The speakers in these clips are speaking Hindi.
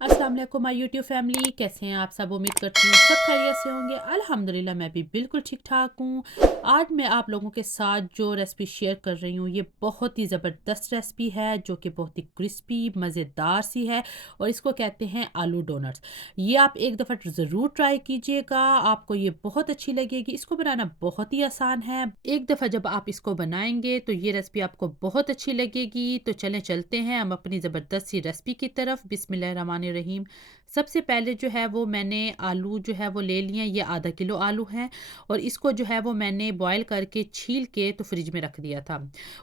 अस्सलाम वालेकुम माय यूट्यूब फैमिली, कैसे हैं आप सब। उम्मीद करती हूँ सब खैरियत से होंगे। अल्हम्दुलिल्लाह मैं भी बिल्कुल ठीक ठाक हूँ। आज मैं आप लोगों के साथ जो रेसिपी शेयर कर रही हूँ ये बहुत ही ज़बरदस्त रेसिपी है, जो कि बहुत ही क्रिस्पी मज़ेदार सी है और इसको कहते हैं आलू डोनट्स। ये आप एक दफ़ा ज़रूर ट्राई कीजिएगा, आपको ये बहुत अच्छी लगेगी। इसको बनाना बहुत ही आसान है। एक दफ़ा जब आप इसको बनाएंगे तो ये रेसिपी आपको बहुत अच्छी लगेगी। तो चलें चलते हैं हम अपनी ज़बरदस्त सी रेसिपी की तरफ। बिस्मिल्लाहिर्रहमानिर्रहीम। सबसे पहले जो है वो मैंने आलू जो है वो ले लिए हैं, ये आधा किलो आलू हैं और इसको जो है वो मैंने बॉयल करके छील के तो फ्रिज में रख दिया था।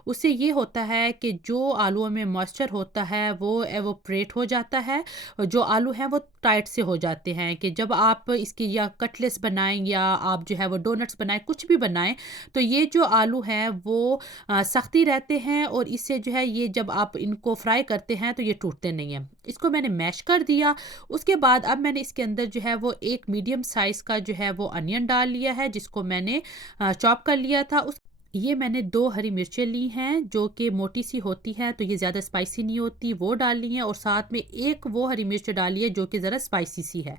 उससे ये होता है कि जो आलूओं में मॉइस्चर होता है वो एवोपरेट हो जाता है और जो आलू हैं वो टाइट से हो जाते हैं कि जब आप इसकी या कटलेट्स बनाएं या आप जो है वो डोनट्स बनाएं, कुछ भी बनाएं, तो ये जो आलू हैं वो सख्ती रहते हैं और इससे जो है ये जब आप इनको फ्राई करते हैं तो ये टूटते नहीं हैं। इसको मैंने मैश कर दिया। उसके बाद अब मैंने इसके अंदर जो है वो एक मीडियम साइज़ का जो है वो अनियन डाल लिया है, जिसको मैंने चॉप कर लिया था। उस ये मैंने 2 हरी मिर्चें ली हैं जो कि मोटी सी होती हैं, तो ये ज़्यादा स्पाइसी नहीं होती, वो डाल ली हैं और साथ में एक वो हरी मिर्च डाली है जो कि ज़रा स्पाइसी सी है।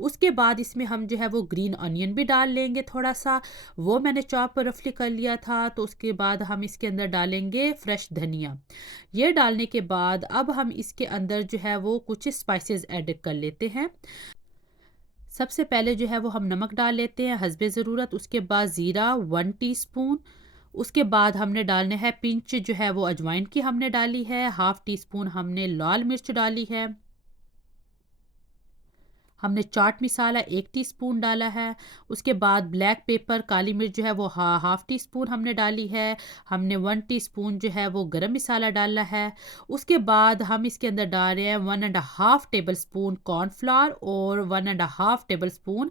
उसके बाद इसमें हम जो है वो ग्रीन अनियन भी डाल लेंगे थोड़ा-सा, वो मैंने चॉप रफली कर लिया था। तो उसके बाद हम इसके अंदर डालेंगे फ्रेश धनिया। ये डालने के बाद अब हम इसके अंदर जो है वो कुछ स्पाइसेस ऐड कर लेते हैं। सबसे पहले जो है वो हम नमक डाल लेते हैं हस्बे ज़रूरत, उसके बाद ज़ीरा 1 टीस्पून, उसके बाद हमने डालने हैं पिंच जो है वो अजवाइन की हमने डाली है, हाफ़ टी स्पून हमने लाल मिर्च डाली है। हमने चाट मसाला 1 टीस्पून डाला है। उसके बाद ब्लैक पेपर काली मिर्च जो है वो हाफ़ टी स्पून हमने डाली है। हमने 1 टीस्पून जो है वो गरम मसाला डाला है। उसके बाद हम इसके अंदर डाल रहे हैं 1 and half table spoon cornflour और 1 and half table spoon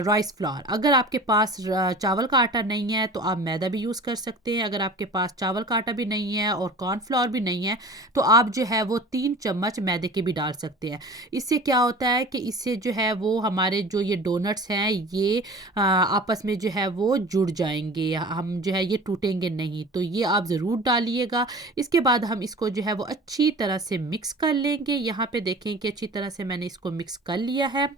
rice flour. अगर आपके पास चावल का आटा नहीं है तो आप मैदा भी यूज़ कर सकते हैं। अगर आपके पास चावल का आटा भी नहीं है और कॉर्नफ्लोर भी नहीं है तो आप जो है वो 3 चम्मच मैदे के भी डाल सकते हैं। इससे क्या होता है कि इससे जो है वो हमारे जो ये डोनट्स हैं ये आपस में जो है वो जुड़ जाएँगे, हम जो है ये टूटेंगे नहीं, तो ये आप ज़रूर डालिएगा। इसके बाद हम इसको जो है वो अच्छी तरह से मिक्स कर लेंगे। यहाँ पे देखें कि अच्छी तरह से मैंने इसको मिक्स कर लिया है।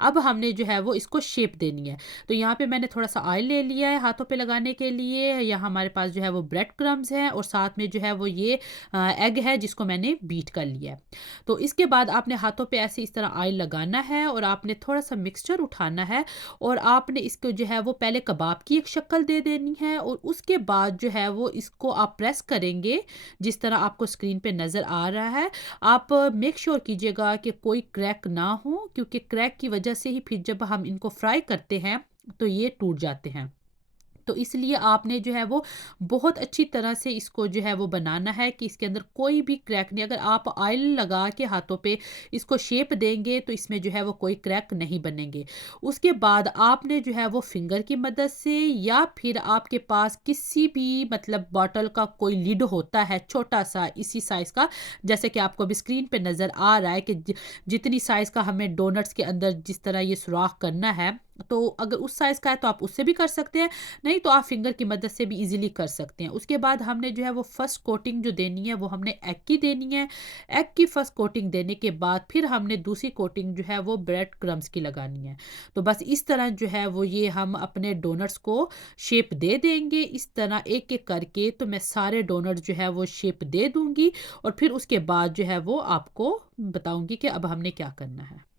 अब हमने जो है वो इसको शेप देनी है। तो यहाँ पे मैंने थोड़ा-सा ऑयल ले लिया है हाथों पे लगाने के लिए। यहाँ हमारे पास जो है वो ब्रेड क्रम्ब्स हैं और साथ में जो है वो ये एग है जिसको मैंने बीट कर लिया है। तो इसके बाद आपने हाथों पे ऐसे इस तरह ऑयल लगाना है और आपने थोड़ा-सा मिक्सचर उठाना है और आपने इसको जो है वो पहले कबाब की एक शक्ल दे देनी है और उसके बाद जो है वो इसको आप प्रेस करेंगे, जिस तरह आपको स्क्रीन पे नज़र आ रहा है। आप मेक श्योर कीजिएगा कि कोई क्रैक ना हो, क्योंकि क्रैक की वजह से ही फिर जब हम इनको फ्राई करते हैं तो ये टूट जाते हैं। तो इसलिए आपने जो है वो बहुत अच्छी तरह से इसको जो है वो बनाना है कि इसके अंदर कोई भी क्रैक नहीं। अगर आप ऑयल लगा के हाथों पे इसको शेप देंगे तो इसमें जो है वो कोई क्रैक नहीं बनेंगे। उसके बाद आपने जो है वो फिंगर की मदद से या फिर आपके पास किसी भी मतलब बॉटल का कोई लिड होता है छोटा सा इसी साइज़ का, जैसे कि आपको अभी स्क्रीन पे नज़र आ रहा है कि जितनी साइज़ का हमें डोनट्स के अंदर जिस तरह ये सुराख करना है, तो अगर उस साइज़ का है तो आप उससे भी कर सकते हैं, नहीं तो आप फिंगर की मदद से भी इजीली कर सकते हैं। उसके बाद हमने जो है वो फर्स्ट कोटिंग जो देनी है वो हमने एग की देनी है। एग की फर्स्ट कोटिंग देने के बाद फिर हमने दूसरी कोटिंग जो है वो ब्रेड क्रम्स की लगानी है। तो बस इस तरह जो है वो ये हम अपने डोनट्स को शेप दे देंगे इस तरह एक एक करके। तो मैं सारे डोनट जो है वो शेप दे दूंगी और फिर उसके बाद जो है वो आपको बताऊंगी कि अब हमने क्या करना है।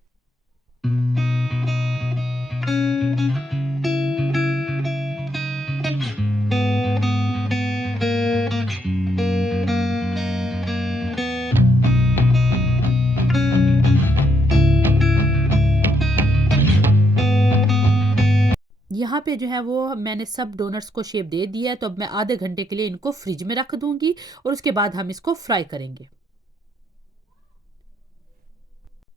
यहाँ पे जो है वो मैंने सब डोनट्स को शेप दे दिया है, तो अब मैं आधे घंटे के लिए इनको फ्रिज में रख दूंगी और उसके बाद हम इसको फ्राई करेंगे।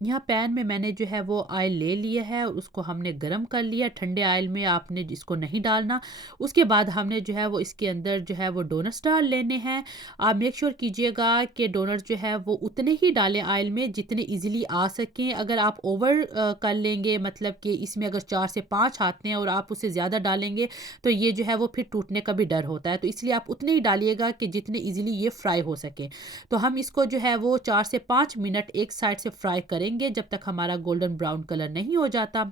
यहाँ पैन में मैंने जो है वो ऑयल ले लिया है, उसको हमने गरम कर लिया। ठंडे ऑयल में आपने इसको नहीं डालना। उसके बाद हमने जो है वो इसके अंदर जो है वो डोनट्स डाल लेने हैं। आप मेक श्योर कीजिएगा कि डोनट्स जो है वो उतने ही डालें ऑयल में जितने ईज़िली आ सकें। अगर आप ओवर कर लेंगे, मतलब कि इसमें अगर 4 से 5 आते हैं और आप उससे ज़्यादा डालेंगे तो ये जो है वो फिर टूटने का भी डर होता है। तो इसलिए आप उतने ही डालिएगा कि जितने ईज़िली ये फ्राई हो सके। तो हम इसको जो है वो 4 से 5 मिनट एक साइड से फ्राई करेंगे जब तक हमारा गोल्डन ब्राउन कलर नहीं हो जाता।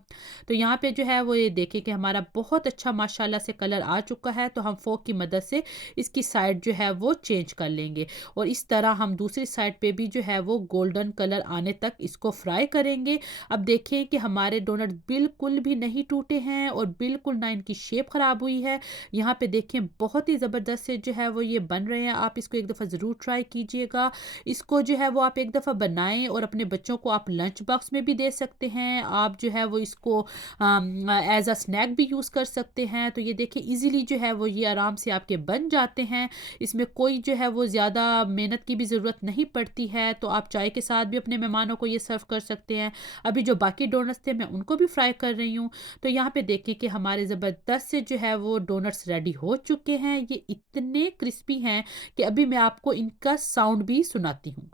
तो यहाँ पे जो है वो ये देखें कि हमारा बहुत अच्छा माशाल्लाह से कलर आ चुका है। तो हम फोक की मदद से इसकी साइड जो है वो चेंज कर लेंगे और इस तरह हम दूसरी साइड पे भी जो है वो गोल्डन कलर आने तक इसको फ्राई करेंगे। अब देखें कि हमारे डोनट बिल्कुल भी नहीं टूटे हैं और बिल्कुल ना इनकी शेप ख़राब हुई है। यहाँ पे देखें बहुत ही ज़बरदस्त से जो है वो ये बन रहे हैं। आप इसको एक दफ़ा ज़रूर ट्राई कीजिएगा। इसको जो है वो आप एक दफ़ा बनाएं और अपने बच्चों को आप लंच बॉक्स में भी दे सकते हैं। आप जो है वो इसको एज अ स्नैक भी यूज़ कर सकते हैं। तो ये देखिए इजीली जो है वो ये आराम से आपके बन जाते हैं। इसमें कोई जो है वो ज़्यादा मेहनत की भी ज़रूरत नहीं पड़ती है। तो आप चाय के साथ भी अपने मेहमानों को ये सर्व कर सकते हैं। अभी जो बाकी डोनट्स थे मैं उनको भी फ्राई कर रही हूँ। तो यहाँ पे देखें कि हमारे ज़बरदस्त से जो है वो डोनट्स रेडी हो चुके हैं। ये इतने क्रिस्पी हैं कि अभी मैं आपको इनका साउंड भी सुनाती हूँ।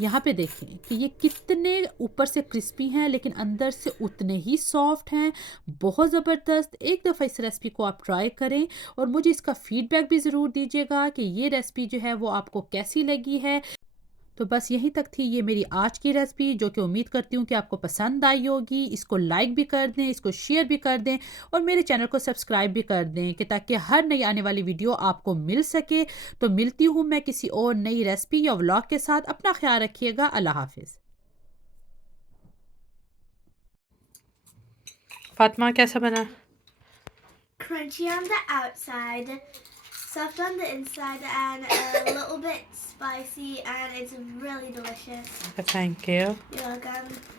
यहाँ पे देखें कि ये कितने ऊपर से क्रिस्पी हैं लेकिन अंदर से उतने ही सॉफ्ट हैं। बहुत ज़बरदस्त। एक दफ़ा इस रेसिपी को आप ट्राई करें और मुझे इसका फीडबैक भी ज़रूर दीजिएगा कि ये रेसिपी जो है वो आपको कैसी लगी है। तो बस यहीं तक थी ये मेरी आज की रेसिपी, जो कि उम्मीद करती हूँ कि आपको पसंद आई होगी। इसको लाइक भी कर दें, इसको शेयर भी कर दें और मेरे चैनल को सब्सक्राइब भी कर दें कि ताकि हर नई आने वाली वीडियो आपको मिल सके। तो मिलती हूँ मैं किसी और नई रेसिपी या व्लॉग के साथ। अपना ख्याल रखिएगा। अल्लाह हाफिज़। फातिमा कैसा बना? Crunchy on the outside, soft on the inside, and a little bit spicy, and it's really delicious. Thank you. You're welcome.